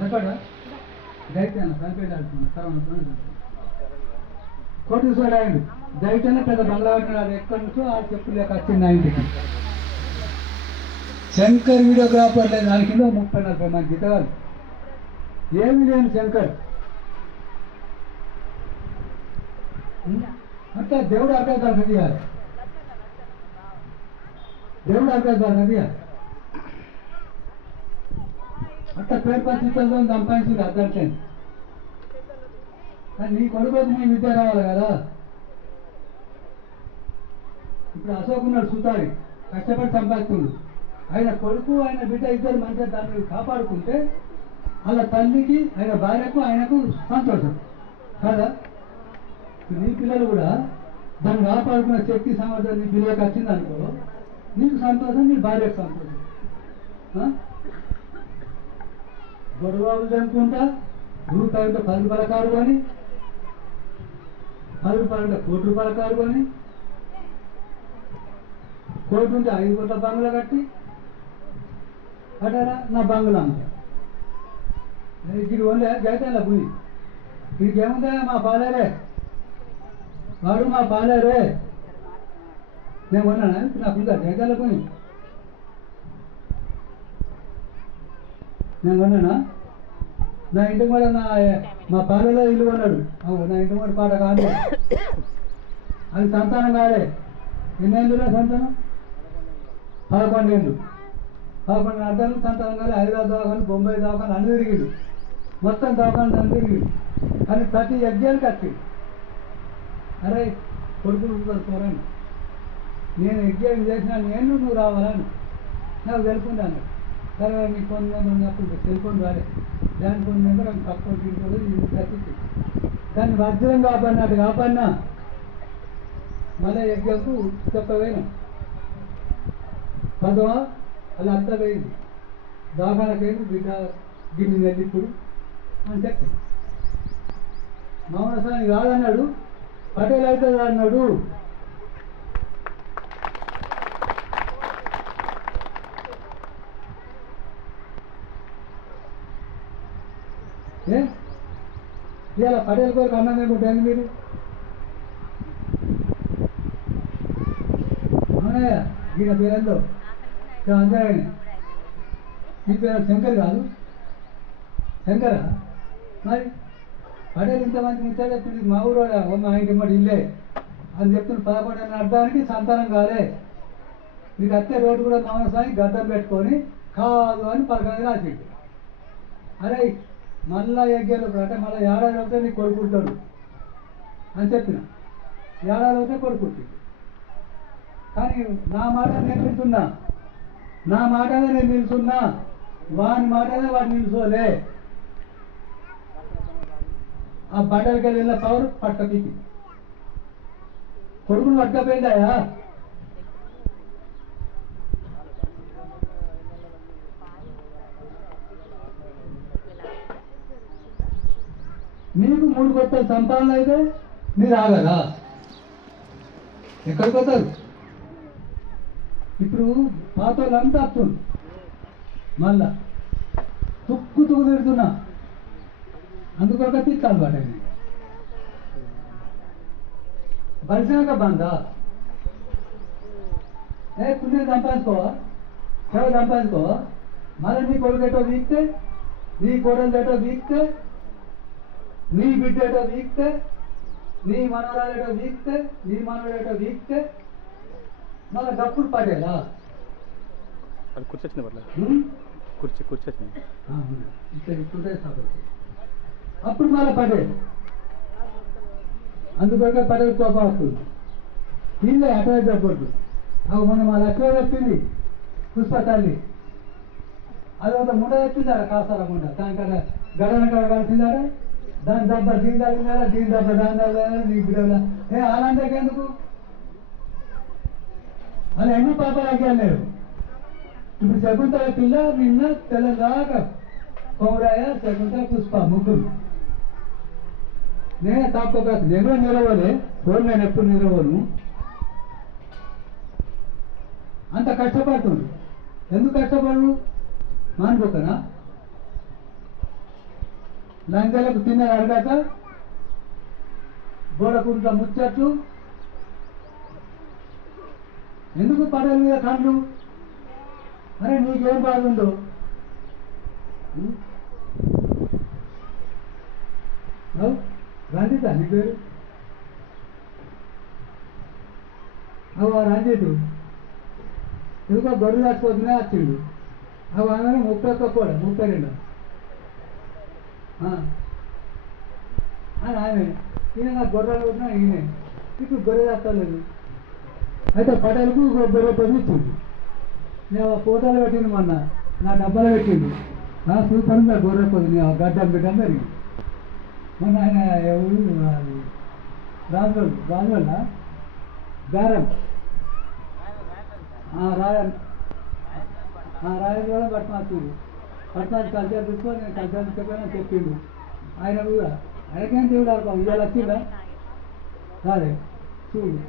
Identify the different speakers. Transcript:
Speaker 1: ఎక్కడ దైత్యాన చనిపోయాడు కరోనా కోటి చూసాడు ఆయన దైత్యాన పెద్ద బంగ్లా కట్టినాడు ఎక్కడి నుంచో ఆ చెప్పు లేక వచ్చింది ఆ ఇంటికి శంకర్ వీడియోగ్రాఫర్ లేదు దాని కింద ముప్పై నలభై మంది జీతగాలు ఏమి లేని శంకర్ అంటే దేవుడు అర్థం తీయాలి దేవుడు అర్థం తీయాలి అట్లా పేరు పరిస్థితుల్లో సంపాదించింది అర్థట్లేదు కానీ నీ కొడుకు నీ విద్య రావాలి కదా. ఇప్పుడు అశోక్ ఉన్నాడు సుతారి కష్టపడి సంపాదిస్తున్నాడు. ఆయన కొడుకు ఆయన బిడ్డ ఇద్దరు మంచిగా దాన్ని కాపాడుకుంటే వాళ్ళ తల్లికి ఆయన భార్యకు ఆయనకు సంతోషం. కదా? నీ పిల్లలు కూడా దాన్ని కాపాడుకున్న శక్తి సామర్థ్యం నీ పిల్లలకు వచ్చిందనుకో నీకు సంతోషం నీ భార్యకు సంతోషం. ఆ? గొడవలు జరుపుకుంటా రూపాయి ఉంటే పది రూపాయల కారు కొని పది రూపాయలు ఉంటే కోటి రూపాయల కారు కొని కోటి ఉంటే ఐదు కోట్ల బంగ్లా కట్టి కట్టారా నా బంగ్లా అంత ఇది ఓన్లే జైతాన్ల భూమి వీడికి ఏముందా మా పాలేరే వాడు మా పాలేరే నేను కొన్నానా నాకు ఉందా జైతాన్ల భూమి నేను కొన్నానా? నా ఇంటి కూడా నా మా పాలలో ఇల్లు కొన్నాడు. నా ఇంటి కూడా పాట కాదు. అది సంతానం కాలే ఎన్నేళ్ళురా సంతానం? పదకొండేళ్ళు పదకొండు అర్థాలు సంతానం కాలే. హైదరాబాద్ దవాఖాను బొంబాయి దవాఖాను అన్ని తిరిగిడు. మొత్తం దవాఖాను అన్ని తిరిగిడు. కానీ ప్రతి యజ్ఞానికి వచ్చి అరే కొడుకులు పోరాను నేను యజ్ఞం చేసినా నేను నువ్వు రావాలని. నాకు తెలుపుకుంటాను సరే నీ ఫోన్ నెంబర్ నాకు సెల్ ఫోన్ రాలే. దాని ఫోన్ నెంబర్ అది పక్కన తీసుకోలేదు ఇది దాన్ని వజ్రం కాపాడినట్టు కాపాడినా మళ్ళీ యజ్ఞకు చెప్పవేను. పదవ? అలా అంత పోయింది దాఖలకైంది బిడ్డ గిన్నె వెళ్ళి ఇప్పుడు అని చెప్పింది. మౌనసాని కాదన్నాడు పటేల్ అవుతుంది అన్నాడు ఏ? ఇవాళ పటేల్ కోరికి అన్నం తినుకుంటాను మీరు? అవునయ్యా ఈయన పేరెందో అంజనాయన ఈ పేరు శంకర్ కాదు? శంకరా? మరి పటేల్ ఇంతమంది ముచ్చాడు ఇప్పుడు మా ఊరు మా ఇంటి మాట ఇల్లే. అని చెప్తున్న పదకొండు అర్థానికి సంతానం కాలే. మీకు అత్తే రోడ్డు కూడా మామసాగి గడ్డం పెట్టుకొని కాదు అని పదకొండు రాసిండు. అరే మళ్ళా యజ్ఞాలు అంటే మళ్ళీ ఏడాది అవుతే నీకు కొడుకుంటాడు అని చెప్పిన. ఏడాది అవుతే కొడుకుంటుంది కానీ నా మాట నేను నిలుచున్నా నా మాటనే నేను నిలుచున్నా వాని మాటనే వాడు నిలుచోలే ఆ బండలకి వెళ్ళిన పవర్ పట్టకి కొడుకును పట్టకపోయిందాయా? మీకు మూడు కొత్త సంపాదన అయితే మీరు ఆగరా? ఎక్కడికి వస్తారు ఇప్పుడు పాత వాళ్ళంతా వస్తుంది మళ్ళా తుక్కు తుక్కు తిడుతున్నా. అందుకొక తిట్టాలి వాటి బలిసినాక బందా? ఏ పుణ్యం సంపాదించుకో సేవ సంపాదించుకో మళ్ళీ నీ కొడుకు ఎటో వీక్తే నీ కోడలు ఎటో వీక్తే నీ బిడ్డ ఎటో వీక్తే నీ మనవరాలు వీక్తే నీ మనవడు ఎటో వీక్తే మళ్ళీ గప్పుడు పడేలా?
Speaker 2: అది కుర్చీ వచ్చింది పర్లేదు? కుర్చీ కుర్చీ వచ్చింది.
Speaker 1: ఇక్కడ ఇప్పుడే సాగుతుంది అప్పుడు మళ్ళీ పడేది అందుకొరకే పడేది కోపం వస్తుంది వీళ్ళే అటవై చెప్పొద్దు. అవి మొన్న మా లక్ష్మీ చెప్పింది పుష్ప తల్లి. అది ఒక ముండ చెప్పిందాడ కాసాల ముండ. దానికడ గడన కడ కలిసిందాడ? దాని దెబ్బ దీని తగిలినారా దీని దెబ్బ దాని తగిలినారా నీ బిడ్డ ఏ అలాంటి ఎందుకు? అలా ఎన్ని పాపాలు అగ్గాను ఇప్పుడు శకుంతల పిల్ల నిన్న తెల్లదాకా కౌరాయ శకుంతల పుష్ప ముగ్గురు నేనే తప్పక నేను కూడా నిలవలే ఫోన్ నేను ఎప్పుడు నిలవను అంత కష్టపడుతుంది. ఎందుకు కష్టపడు మానుకోకనా? లంకెలకు తిన్నది అడగాక గోడకుంట్ల ముచ్చట్లు. ఎందుకు పడవ మీద కండ్లు? అరే నీకేం బాగుందో ఉందో ఉం? రంజిత నీ పేరు? అవు ఆ రంజితు. ఎందుకో గొర్రెలు దాచిపోతున్నా వచ్చిండు. అవి అనగానే ముప్పై ఒక్క కూడా ముప్పై రెండు. అని ఆమె. ఈయన నాకు గొర్రెలు కొట్టినా ఈయనే. ఇప్పుడు గొర్రె దాస్తలేదు అయితే పటేల్కు గొర్రె పది నేను ఆ ఫోటోలు పెట్టింది మొన్న. నా డబ్బాలో పెట్టింది నా సూపర్ ఉంది గొర్రె పొద్దు నేను గడ్డం బిడ్డం పెరిగి మొన్న ఆయన ఎవరు? అది రాజోళ్ళు రాజోళ్ళ గారం. రాయల్ రాయల్ కూడా పట్టినాడు పట్టినాడు కల్చర్ తీసుకో నేను కల్చర్ తీసుకొని చెప్పిండు ఆయన కూడా ఆయనకేం దేవుడు అనుకో ఇవాళ వచ్చిందా సరే చూడు